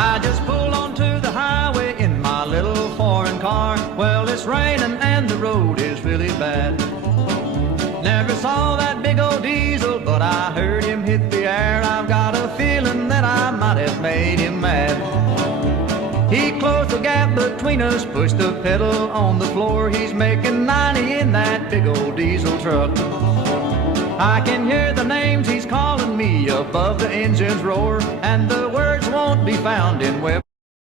I just pulled onto the highway in my little foreign car. Well, it's raining and the road is really bad. Never saw that big old diesel, but I heard him hit the air. I've got a feeling that I might have made him mad. He closed the gap between us, pushed the pedal on the floor. He's making 90 in that big old diesel truck. I can hear the names he's calling me above the engine's roar, and the words won't be found in Web.